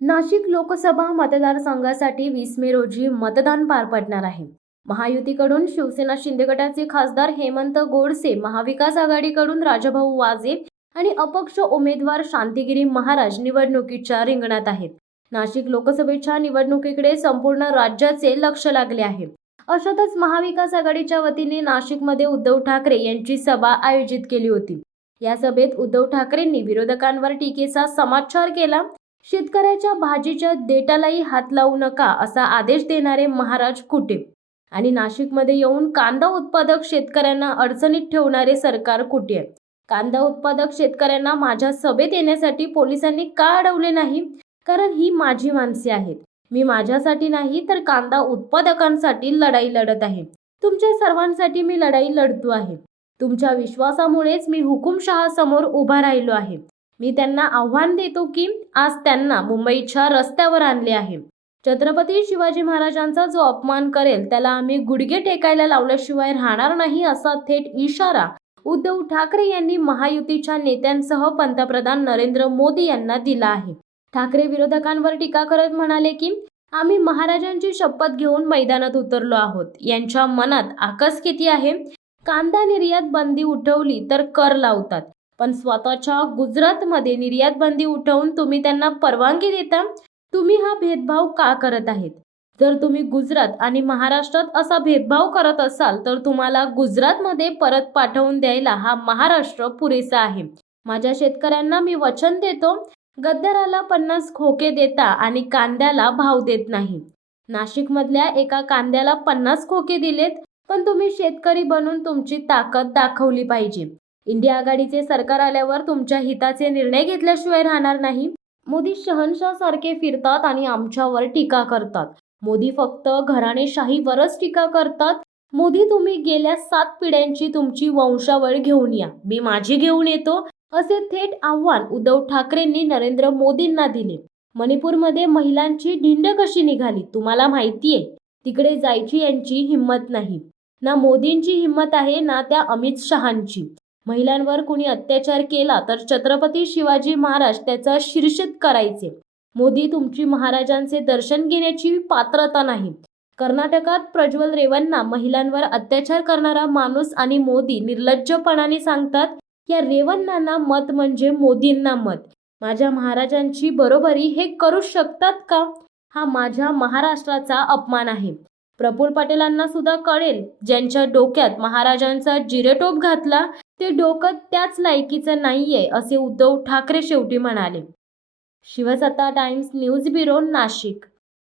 नाशिक लोकसभा मतदारसंघासाठी 20 मे रोजी मतदान पार पडणार आहे. महायुतीकडून शिवसेना शिंदे गटाचे खासदार हेमंत गोडसे, महाविकास आघाडीकडून राजाभाऊ वाजे आणि अपक्ष उमेदवार शांतिगिरी महाराज निवडणुकीच्या रिंगणात आहेत. नाशिक लोकसभेच्या निवडणुकीकडे संपूर्ण राज्याचे लक्ष लागले आहे. अशातच महाविकास आघाडीच्या वतीने नाशिकमध्ये उद्धव ठाकरे यांची सभा आयोजित केली होती. या सभेत उद्धव ठाकरेंनी विरोधकांवर टीकेचा समाचार केला. शेतकऱ्याच्या भाजीच्या देठालाही हात लावू नका असा आदेश देणारे महाराज कुठे आणि नाशिकमध्ये येऊन कांदा उत्पादक शेतकऱ्यांना अडचणीत ठेवणारे सरकार कुठे आहे? कांदा उत्पादक शेतकऱ्यांना माझ्या सभेत येण्यासाठी पोलिसांनी का अडवले नाही? कारण ही माझी माणसे आहेत. मी माझ्यासाठी नाही तर कांदा उत्पादकांसाठी लढाई लढत आहे. तुमच्या सर्वांसाठी मी लढाई लढतो आहे. तुमच्या विश्वासामुळेच मी हुकुमशहासमोर उभा राहिलो आहे. मी त्यांना आव्हान देतो की आज त्यांना मुंबईच्या रस्त्यावर आणले आहे. छत्रपती शिवाजी महाराजांचा जो अपमान करेल त्याला आम्ही गुडघे टेकायला लावल्याशिवाय राहणार नाही असा थेट इशारा उद्धव ठाकरे यांनी महायुतीच्या नेत्यांसह पंतप्रधान नरेंद्र मोदी यांना दिला आहे. ठाकरे विरोधकांवर टीका करत म्हणाले की आम्ही महाराजांची शपथ घेऊन मैदानात उतरलो आहोत. यांच्या मनात आकस किती आहे? कांदा निर्यात बंदी उठवली तर कर लावतात, पण स्वतःच्या गुजरातमध्ये निर्यात बंदी उठवून तुम्ही त्यांना परवानगी देता. तुम्ही हा भेदभाव का करत आहेत? जर तुम्ही गुजरात आणि महाराष्ट्रात असा भेदभाव करत असाल तर तुम्हाला गुजरातमध्ये परत पाठवून द्यायला हा महाराष्ट्र पुरेसा आहे. माझ्या शेतकऱ्यांना मी वचन देतो, गद्दाराला 50 खोके देता आणि कांद्याला भाव देत नाही. नाशिकमधल्या एका कांद्याला 50 खोके दिलेत, पण तुम्ही शेतकरी बनून तुमची ताकद दाखवली पाहिजे. इंडिया आघाडीचे सरकार आल्यावर तुमच्या हिताचे निर्णय घेतल्याशिवाय राहणार नाही. मोदी शहनशाह सारखे फिरतात आणि आमच्यावर टीका करतात. मोदी फक्त घराणेशाहीवरच टीका करतात. मोदी तुम्ही गेल्या 7 पिढ्यांची तुमची वंशावळ घेऊन या, मी माझी घेऊन येतो असे थेट आव्हान उद्धव ठाकरेंनी नरेंद्र मोदींना दिले. मणिपूरमध्ये महिलांची ढिंड कशी निघाली तुम्हाला माहितीये. तिकडे जायची यांची हिंमत नाही. ना मोदींची हिंमत आहे ना त्या अमित शहांची. महिलांवर कुणी अत्याचार केला तर छत्रपती शिवाजी महाराज त्याचा शिरच्छेद करायचे. मोदी तुमची महाराजांचे दर्शन घेण्याची पात्रता नाही. कर्नाटकात प्रज्वल रेवन्ना महिलांवर अत्याचार करणारा माणूस आणि मोदी निर्लज्जपणाने सांगतात या रेवन्नांना मत म्हणजे मोदींना मत. माझ्या महाराजांची बरोबरी हे करू शकतात का? हा माझ्या महाराष्ट्राचा अपमान आहे. प्रफुल्ल पटेलांना सुद्धा कळेल. ज्यांच्या डोक्यात महाराजांचा जिरेटोप घातला ते डोकं त्याच लायकीचं नाहीये असे उद्धव ठाकरे शेवटी म्हणाले. शिवसत्ता टाइम्स न्यूज ब्युरो, नाशिक.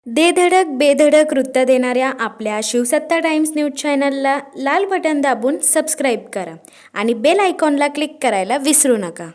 दे धडक बेधडक वृत्त देणाऱ्या आपल्या शिवसत्ता टाइम्स न्यूज चॅनलला लाल बटन दाबून सबस्क्राईब करा आणि बेल आयकॉनला क्लिक करायला विसरू नका.